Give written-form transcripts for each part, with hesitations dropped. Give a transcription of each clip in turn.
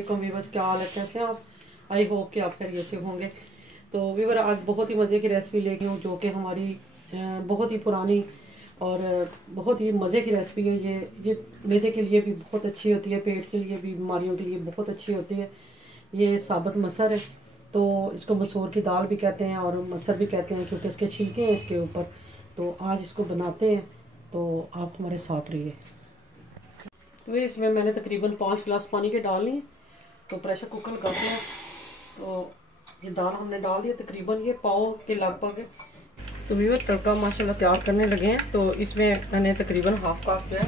वालेकुम वीवर्स, क्या हाल है, कैसे हैं आप। आई होप कि आप खैरियत से होंगे। तो वीवर आज बहुत ही मज़े की रेसिपी लेके हूँ जो कि हमारी बहुत ही पुरानी और बहुत ही मज़े की रेसिपी है। ये मैदे के लिए भी बहुत अच्छी होती है, पेट के लिए भी, बीमारियों के लिए बहुत अच्छी होती है। ये साबुत मसर है, तो इसको मसूर की दाल भी कहते हैं और मसर भी कहते हैं क्योंकि इसके छिलके हैं इसके ऊपर। तो आज इसको बनाते हैं, तो आप हमारे साथ रहिए। तो इसमें मैंने तकरीबन 5 गिलास पानी के डाल लिए। तो प्रेशर कुकर कर दिया, तो ये दाल हमने डाल दिया तकरीबन ये पाव के लगभग। तो व्यूअर तड़का माशाल्लाह तैयार करने लगे हैं। तो इसमें मैंने तकरीबन हाफ कप जो है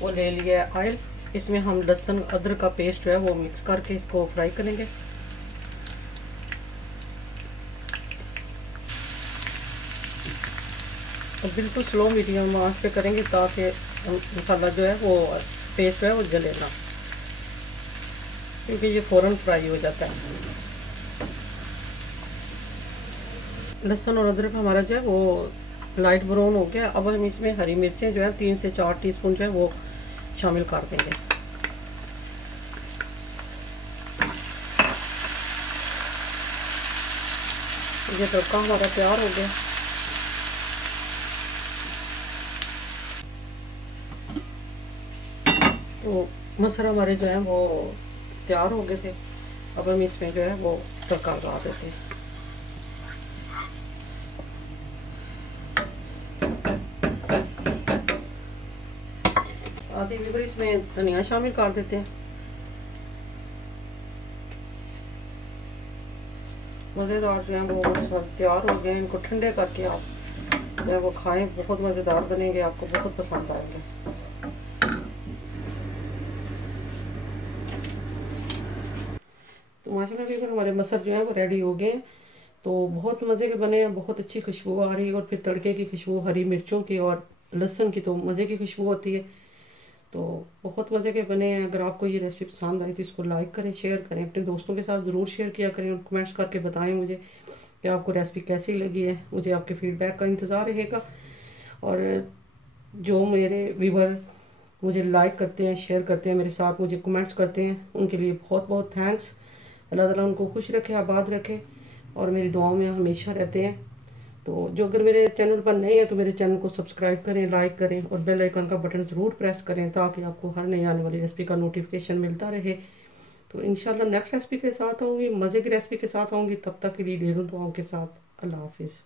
वो ले लिया है ऑयल। इसमें हम लहसुन अदरक का पेस्ट जो है वो मिक्स करके इसको फ्राई करेंगे। तो बिल्कुल स्लो मीडियम आंच पे करेंगे ताकि मसाला जो है वो पेस्ट है वो जले ना, क्योंकि ये फ़ौरन फ्राई हो जाता है। लहसुन और अदरक हमारा जो है वो लाइट ब्राउन हो गया। अब हम इसमें हरी मिर्चें जो है 3 से 4 टीस्पून जो है वो शामिल कर देंगे। ये तड़का हमारा तैयार हो गया। तो मसर हमारे जो है वो तैयार हो गए थे। अब हम इसमें जो है वो तड़का लगा देते हैं। साथ ही भी इसमें धनिया शामिल कर देते हैं। मज़ेदार जो है वो इस वक्त तैयार हो गए हैं। इनको ठंडे करके आप जो है वो खाएं, बहुत मज़ेदार बनेंगे, आपको बहुत पसंद आएंगे। तो माशाल्लाह भी हमारे मसर जो है वो रेडी हो गए हैं। तो बहुत मज़े के बने हैं, बहुत अच्छी खुशबू आ रही है। और फिर तड़के की खुशबू, हरी मिर्चों की और लहसुन की तो मज़े की खुशबू होती है। तो बहुत मज़े के बने हैं। अगर आपको ये रेसिपी पसंद आई तो इसको लाइक करें, शेयर करें, अपने दोस्तों के साथ ज़रूर शेयर किया करें और कमेंट्स करके बताएं मुझे कि आपको रेसिपी कैसी लगी है। मुझे आपके फीडबैक का इंतज़ार रहेगा। और जो मेरे व्यूवर मुझे लाइक करते हैं, शेयर करते हैं, मेरे साथ मुझे कमेंट्स करते हैं, उनके लिए बहुत बहुत थैंक्स। अल्लाह ताला उनको खुश रखे, आबाद रखे और मेरी दुआओं में हमेशा रहते हैं। तो जो अगर मेरे चैनल पर नए हैं तो मेरे चैनल को सब्सक्राइब करें, लाइक करें और बेल आइकन का बटन ज़रूर प्रेस करें ताकि आपको हर नई आने वाली रेसिपी का नोटिफिकेशन मिलता रहे। तो इंशाल्लाह नेक्स्ट रेसिपी के साथ आऊँगी, मज़े की रेसिपी के साथ आऊँगी। तब तक के लिए ढेरों दुआओं के साथ अल्लाह हाफिज़।